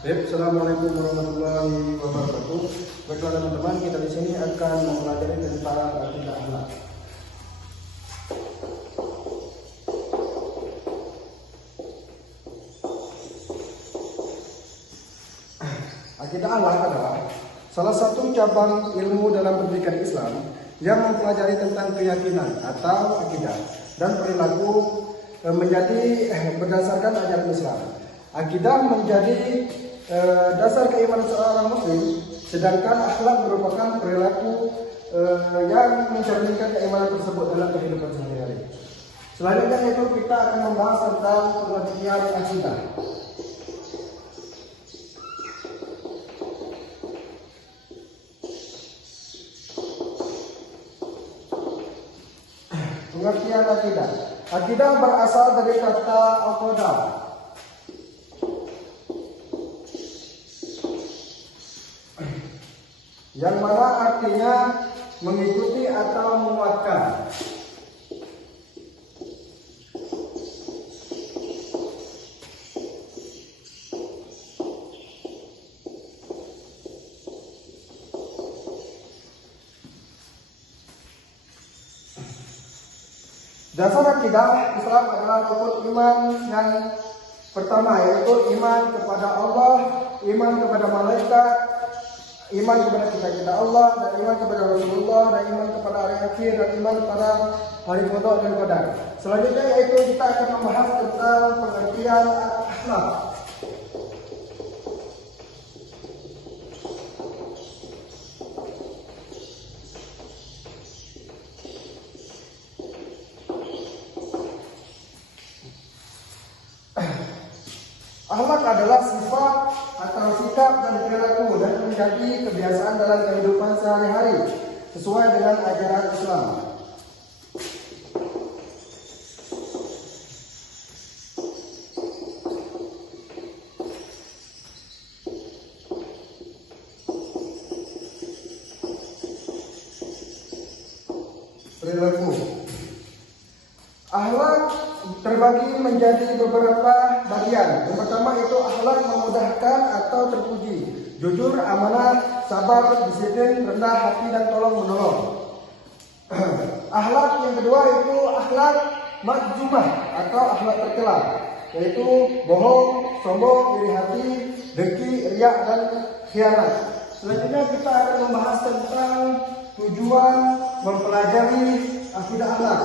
Assalamualaikum warahmatullahi wabarakatuh. Baiklah teman-teman, kita di sini akan mempelajari tentang akidah akhlak. Akidah akhlak adalah salah satu cabang ilmu dalam pendidikan Islam yang mempelajari tentang keyakinan atau akidah dan perilaku menjadi berdasarkan ajaran Islam. Akidah menjadi dasar keimanan seorang muslim, sedangkan akhlak merupakan perilaku yang mencerminkan keimanan tersebut dalam kehidupan sehari-hari. Selanjutnya itu kita akan membahas tentang pengertian akidah. Pengertian akidah. Akidah berasal dari kata aqada, yang mana artinya mengikuti atau menguatkan. Dasar akidah Islam adalah rukun iman yang pertama, yaitu iman kepada Allah, iman kepada malaikat, iman kepada kita Allah, dan iman kepada Rasulullah, dan iman kepada hari akhir, dan iman kepada hari qada dan qadar. Selanjutnya yaitu kita akan membahas tentang pengertian akhlak. Akhlak adalah sifat atau sikap dan perilaku dan menjadi kebiasaan dalam kehidupan sehari-hari sesuai dengan ajaran Islam. Perilaku. Akhlak terbagi menjadi beberapa bagian. Yang pertama itu akhlak memudahkan atau terpuji, jujur, amanah, sabar, disiplin, rendah hati, dan tolong menolong. Akhlak yang kedua itu akhlak majzumah atau akhlak tercela, yaitu bohong, sombong, iri hati, dengki, riak, dan khianat. Selanjutnya kita akan membahas tentang tujuan mempelajari akidah akhlak.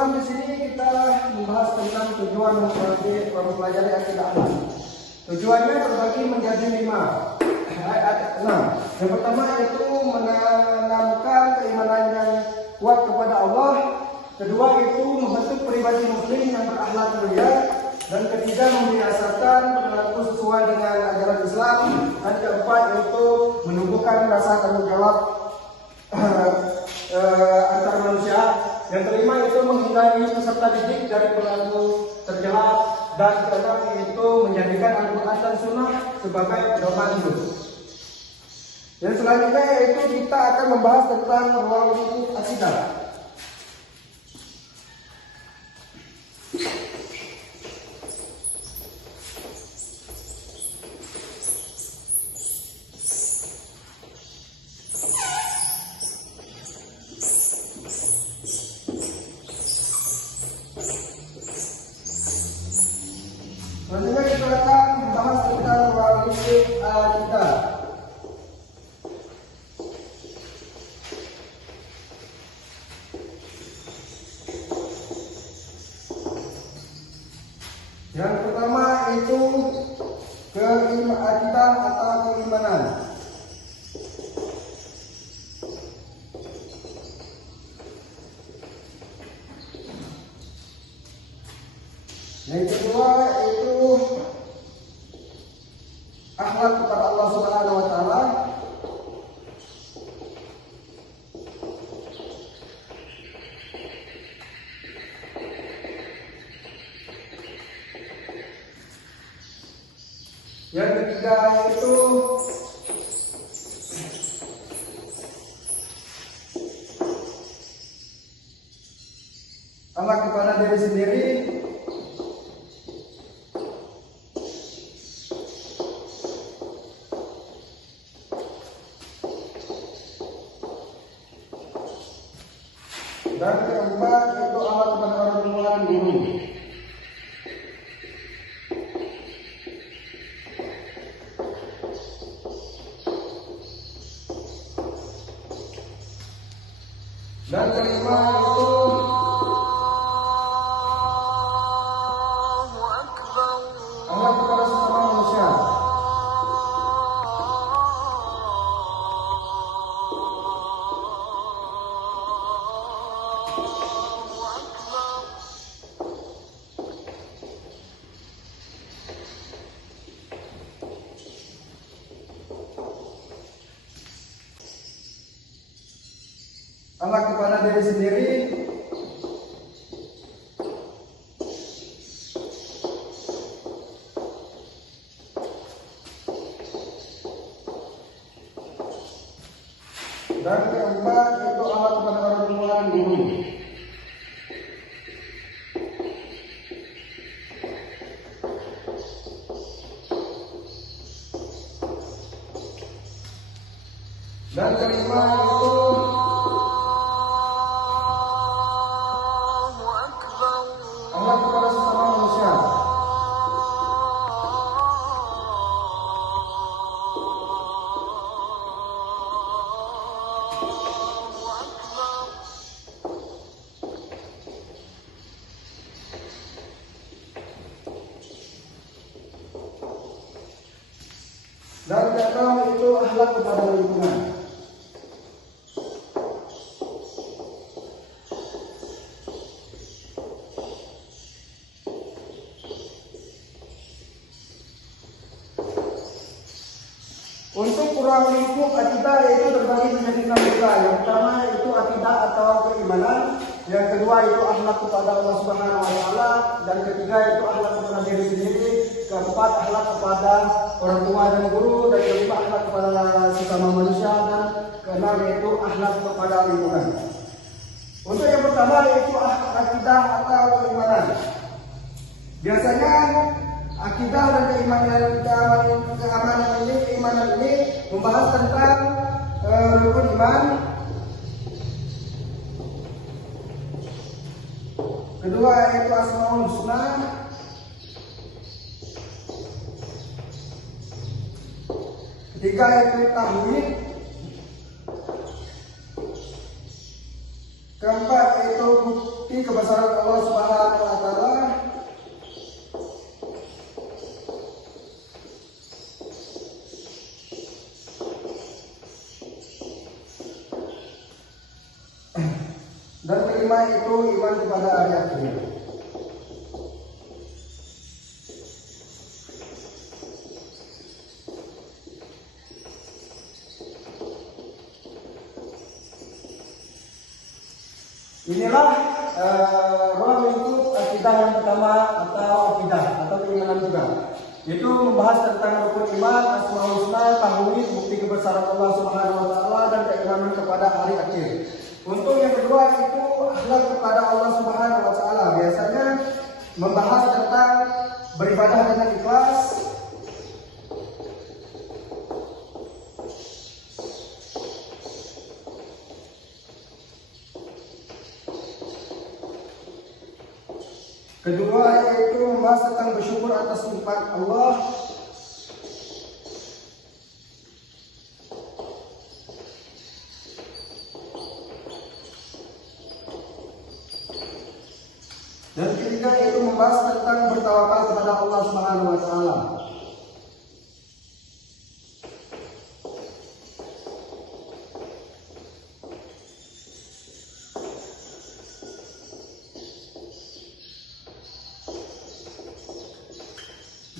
teman-teman, di sini kita membahas tentang tujuan mempelajari akidah akhlak. Tujuannya terbagi menjadi 6. Yang pertama yaitu menanamkan keimanan yang kuat kepada Allah. Kedua itu membentuk pribadi muslim yang berakhlak mulia. Dan ketiga membiasakan perilaku sesuai dengan ajaran Islam. Dan keempat yaitu menumbuhkan rasa tanggung jawab antar manusia. Yang kelima itu menghindari peserta didik dari perilaku tercela. Dan keenam itu menjadikan Al-Quran dan Sunnah sebagai pedoman hidup. Yang selanjutnya yaitu kita akan membahas tentang ruang lingkup akidah. Selanjutnya kita akan membahas tentang ruang lingkup akidah. Yang pertama itu akidah atau keimanan. Yang kedua itu akhlak kepada Allah Subhanahu wa taala. Yang ketiga itu akhlak kepada diri sendiri. Dan keempat itu akhlak kepada orang tua dan guru. Dan kelima itu akhlak kepada sesama manusia. Akhlak kepada diri sendiri. Dan keempat itu akhlak kepada orang tua dan guru. Dan kelima itu akhlak kepada sesama manusia. Dan keenam itu akhlak kepada lingkungan. Untuk ruang lingkup akidah itu terbagi menjadi 6 juga. Yang pertama itu akidah atau keimanan. Yang kedua itu akhlak kepada Allah Subhanahu wa taala. Dan ketiga itu akhlak kepada diri sendiri. Keempat akhlak kepada orang tua dan guru. Dan kelima akhlak kepada sesama manusia. Dan keenam yaitu akhlak kepada lingkungan. Untuk yang pertama yaitu akidah atau keimanan. Biasanya akidah dan keimanan ini membahas tentang rukun iman. Kedua yaitu Asmaul Husna. Ketiga yaitu tauhid. Keempat yaitu meliputi kebesaran Allah Subhanahu wa taala. Dan kelima itu iman kepada hari akhir. Inilah ruang lingkup akidah yang pertama atau akidah atau keimanan juga. Itu membahas tentang rukun iman, asmaul husna, tauhid, bukti kebesaran Allah Subhanahu wa taala dan keimanan kepada hari akhir. Untuk yang kedua itu akhlak kepada Allah Subhanahu wa taala. Biasanya membahas tentang beribadah dengan ikhlas, kedua yaitu membahas tentang bersyukur atas nikmat Allah. Dan ketiga yaitu membahas tentang bertawakal kepada Allah Subhanahu wa taala.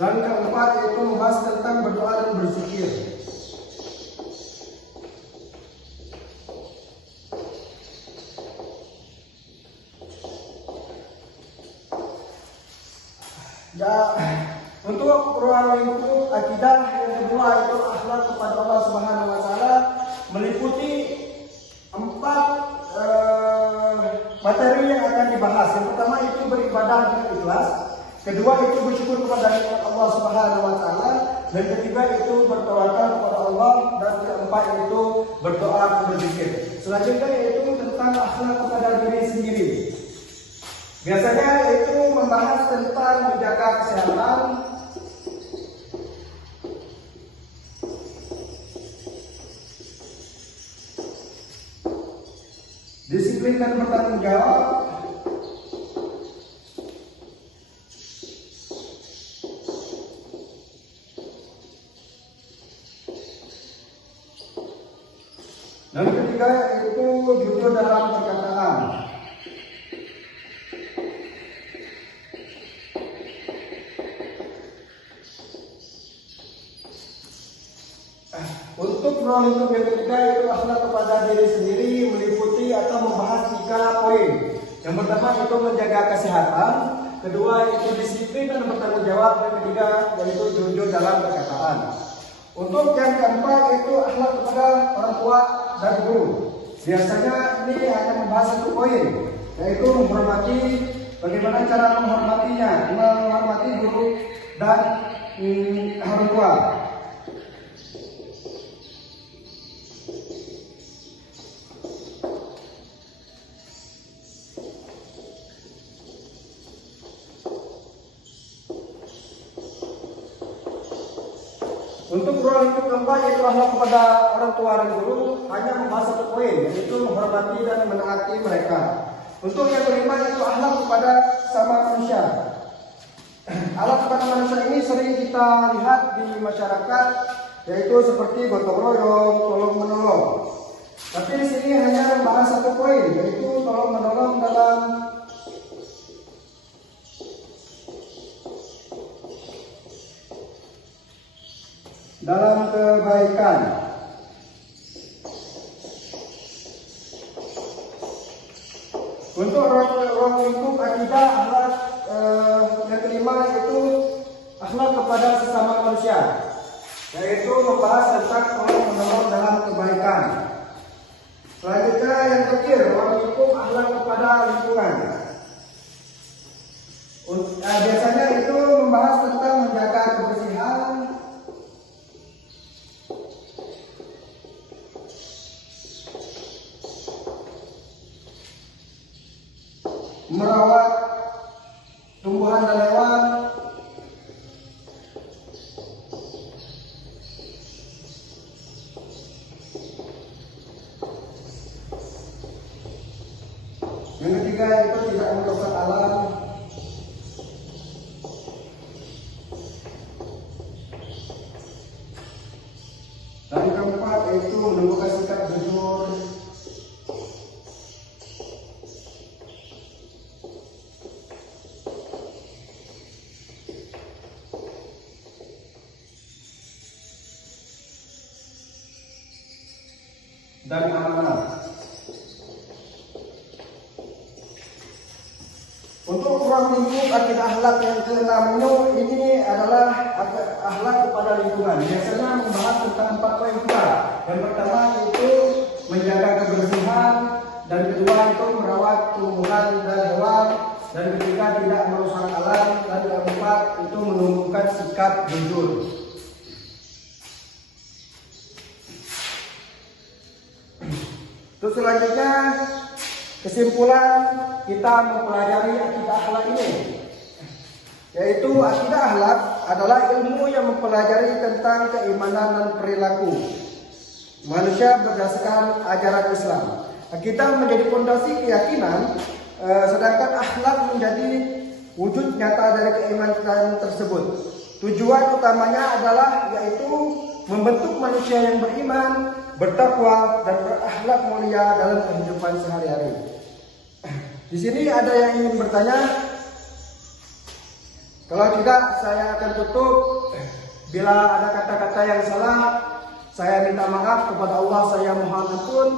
Dan keempat yaitu membahas tentang berdoa dan berzikir. Dan untuk ruang lingkup akidah yang kedua itu akhlak kepada Allah Subhanahu wa taala meliputi empat materi yang akan dibahas. Yang pertama itu beribadah dengan ikhlas. Kedua itu bersyukur kepada Allah Subhanahu wa taala, dan ketiga itu bertawakal kepada Allah, dan keempat itu berdoa dan berzikir. Selanjutnya yaitu tentang akhlak kepada diri sendiri. Biasanya itu membahas tentang menjaga kesehatan, disiplin dan bertanggung jawab, dan ketiga yaitu jujur dalam perkataan. Untuk ruang lingkup yang ketiga itu akhlak kepada diri sendiri meliputi atau membahas 3 poin. Yang pertama itu menjaga kesehatan, kedua itu disiplin dan bertanggung jawab, dan ketiga yaitu jujur dalam perkataan. Untuk yang keempat itu akhlak kepada orang tua dan guru. Biasanya ini akan membahas 1 poin, yaitu menghormati, bagaimana cara menghormatinya, menghormati guru dan orang tua. Untuk ruang lingkup keempat yaitu akhlak kepada orang tua dan guru hanya membahas 1 poin, yaitu menghormati dan menaati mereka. Untuk yang kelima itu akhlak kepada sama manusia. Akhlak kepada manusia ini sering kita lihat di masyarakat, yaitu seperti gotong royong, tolong menolong. Tapi di sini hanya membahas 1 poin, yaitu tolong menolong dalam kebaikan. Untuk ruang lingkup akidah akhlak yang kelima yaitu akhlak kepada sesama manusia, yaitu membahas tentang tolong menolong dalam kebaikan. Selanjutnya yang terakhir ruang lingkup akhlak kepada lingkungan. Biasanya itu membahas tentang menjaga kebersihan, merawat tumbuhan dan hewan, yang ketiga itu tidak yaitu menunjukkan sikap jujur, dan amanah. Untuk ruang lingkup akidah akhlak yang ke-6 ini adalah akhlak kepada lingkungan. Biasanya membahas tentang 4 poin juga. Yang pertama yaitu menjaga kebersihan, dan kedua itu merawat tumbuhan dan hewan, dan ketiga tidak merusak alam, dan yang keempat itu menumbuhkan sikap jujur. Terus selanjutnya kesimpulan kita mempelajari akidah akhlak ini, yaitu akidah akhlak adalah ilmu yang mempelajari tentang keimanan dan perilaku manusia berdasarkan ajaran Islam. Akidah menjadi fondasi keyakinan, sedangkan akhlak menjadi wujud nyata dari keimanan tersebut. Tujuan utamanya adalah yaitu membentuk manusia yang beriman, bertakwa, dan berakhlak mulia dalam kehidupan sehari-hari. Di sini ada yang ingin bertanya? Kalau tidak, saya akan tutup. Bila ada kata-kata yang salah, saya minta maaf kepada Allah, saya mohon ampun.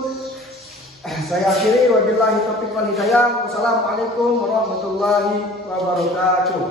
Saya akhiri, wabillahi taufiq wal hidayah. Wassalamualaikum warahmatullahi wabarakatuh.